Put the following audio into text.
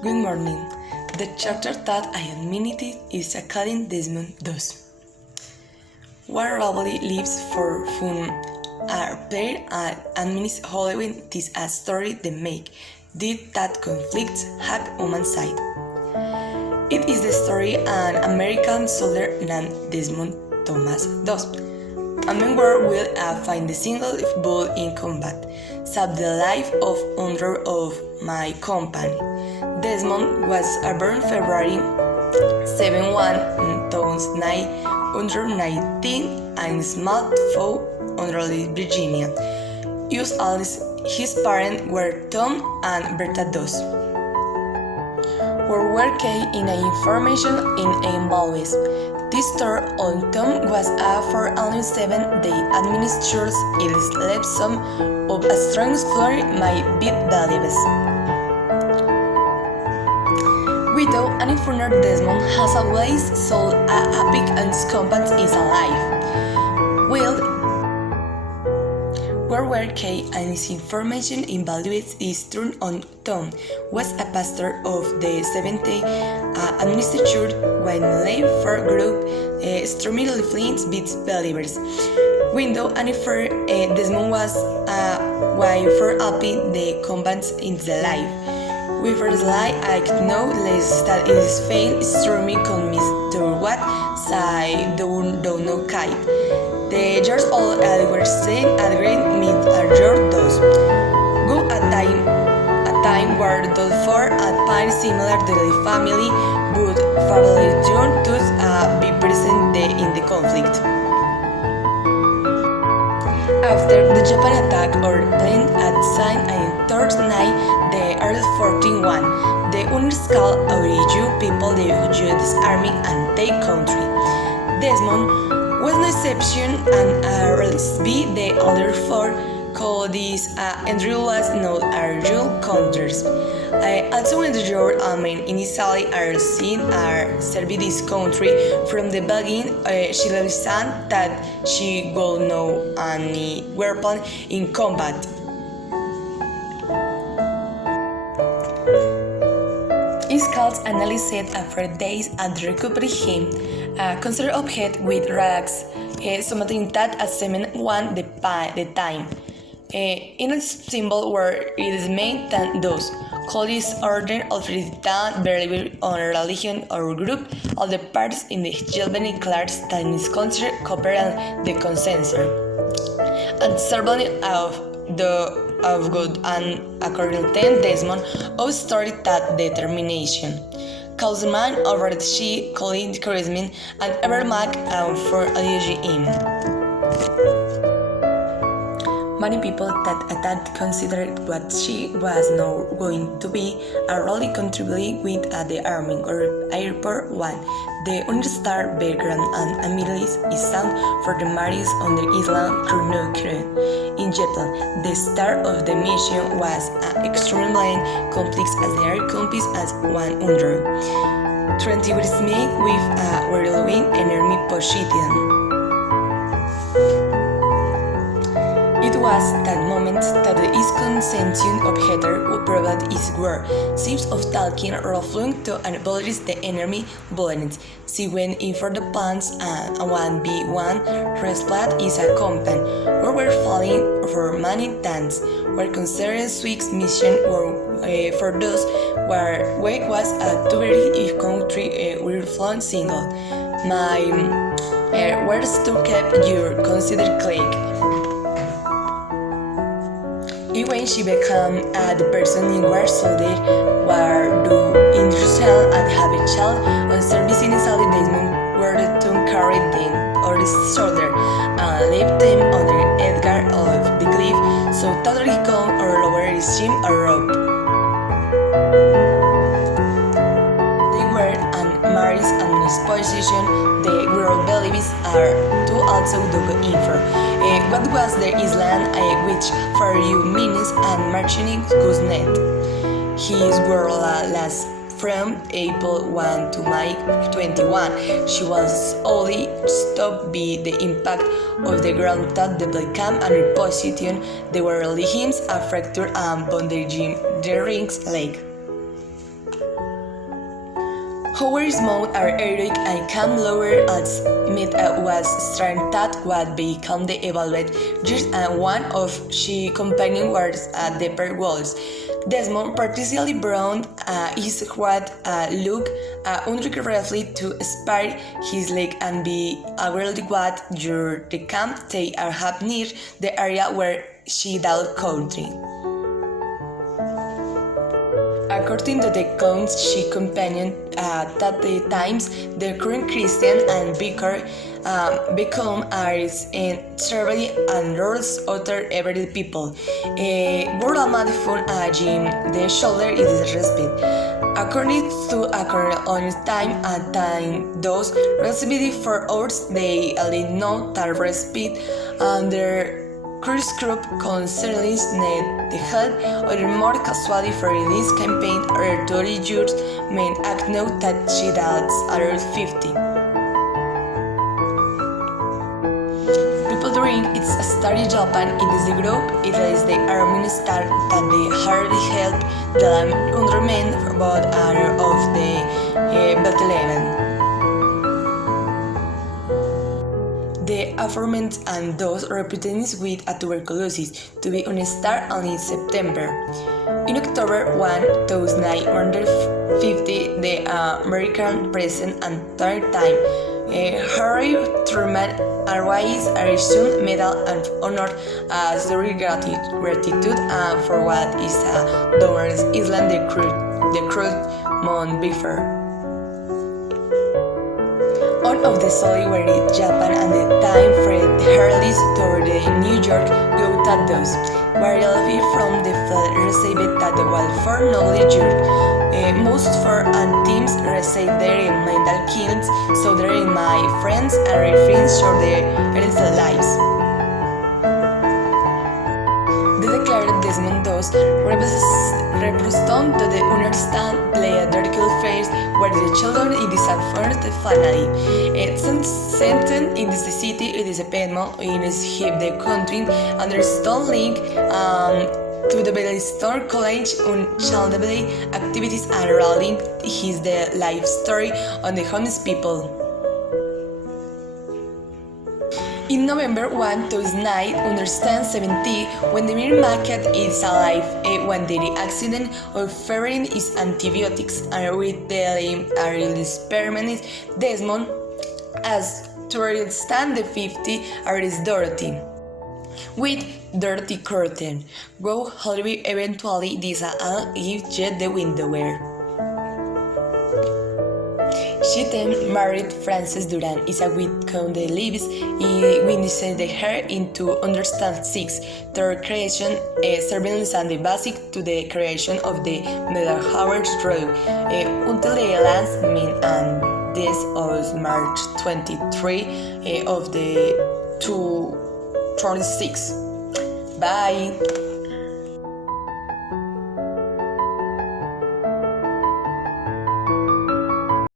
Good morning. The chapter that I admitted is according Desmond T. What probably lives for fun are pair and admits Halloween is a story they make, did that conflicts have human side. It is the story an American soldier named Desmond Thomas does. A man will find the single bull in combat, save the life of hundreds of my company. Desmond was born February 7, 1919 in small town under Virginia. His parents were Tom and Bertha Doss. Were working in information in Envolves. This tour on Tom was for only 7 days. Administrators it left some of a strong story might be valuable. Without any further, Desmond has always sold a happy and his company is alive. Where Kay and his information evaluates his turn on Tom was a pastor of the 70th administrature when late for group extremely flints beats believers. Window and for Desmond was why for happy the combat in the life. We first lie I know less that it is fail stormy convinced to what side don't know kite. The years old were saying at great meet George does. Go a time where those four appear similar to the family, but fairly young to be present in the conflict. After the Japan attack or plane at Saint and Thursday night, the Earl 41, the Uniscal Oriju people the Judas army and take country. Desmond was no exception and released by the other four called these Andrew was not Arjul counters. Also when the George Almen initially are seen are serving this country from the beginning she said that she will know any weapon in combat. Scouts analyzed after days and recovered him. Consider object with rags, something that assessment one the time. In a symbol where it is made than those, called this order of the town believer on religion or group, all the parts in the children class that is considered cooperate the consensus. And several of God and according to Desmond, all started that determination. Kaufman over the she Colin Charisman and Evermac for allergy in. Many people that considered what she was now going to be are really contributing with the army or airport one. The Unistar background and amenities is sound for the Maris on the Island Kurnokrun. In Japan, the start of the mission was extremely complex as the air compass as 100. 20 was made with a whirlwind enemy position. It was that moment that the consensus of Heather who proved his word. Seems of talking reflung to and abolish the enemy violence. She went in for the plans and 1v1 resplat is a company where we're falling for many times. Were considered Swiss mission for those where wake was a very if country were flown single. My words to keep your considered click. When she became the person in war soldier were do industrial and have a child on service in Sally Desmond were to carry them or the shoulder and leave them under Edgar of the cliff so totally come or lower his shim or rope. They were and Maris and his position the world beliefs are to also do info. What was the island which for you means and marching Guznet? His world last from April 1 to May 21. She was only stopped by the impact of the ground that the black camp and reposition the world hymns a fracture and bondage the rings leg. Our mouths are heroic and calm lower as mid was strength that would become the evaluate years and one of she companion was at the per walls. Desmond, particularly brown, is what look unregretfully to spare his leg and be aware what your the camp they are have near the area where she died country. According to the accounts, she companion at the times the current Christian and vicar become Aries and survey and rules other everyday people. World Madifun Jim the shoulder is respect. According to a current on time and time those recipe for hours they only know that respect under Chris Group concerning the help or more casualty for this campaign or 30 years may act note that she died at 50. People during its study Japan in this group, it is the Army star that they hardly help the undermen about area of the battle. The aforementioned and those representatives with a tuberculosis to be on a start only in September. In October 1, 1950, the American President and third time, Harry Truman arrives a resumed medal and honor as the gratitude for what is Domer's Island the crude Mount before. One of the solid were in Japan and the time Fred Hurley's toward the New York go tattoos, where from the flat received that the world for knowledge most for and teams received their mental kills, so there in my friends and reference for their lives. They declared Desmond Doss represent to the understand play a darker face where the children in this first finally. It's sentence in this city it is a Piedmont in his hip the country and there is still link to the Bellstone College on childable activities and rolling his the life story on the homeless people. In November 1, 2009, understand 70 when the mirror market is alive, when the accident of ferrying is antibiotics and with the experiment Desmond as to understand the 50 are is Dorothy. With dirty curtain, go however eventually this if jet the window wear. She then married Frances Duran is a with the lives when her into understand 6 third creation surveillance and the basic to the creation of the Miller Howard Road until the last mean and this was March 23 of the 236. Bye.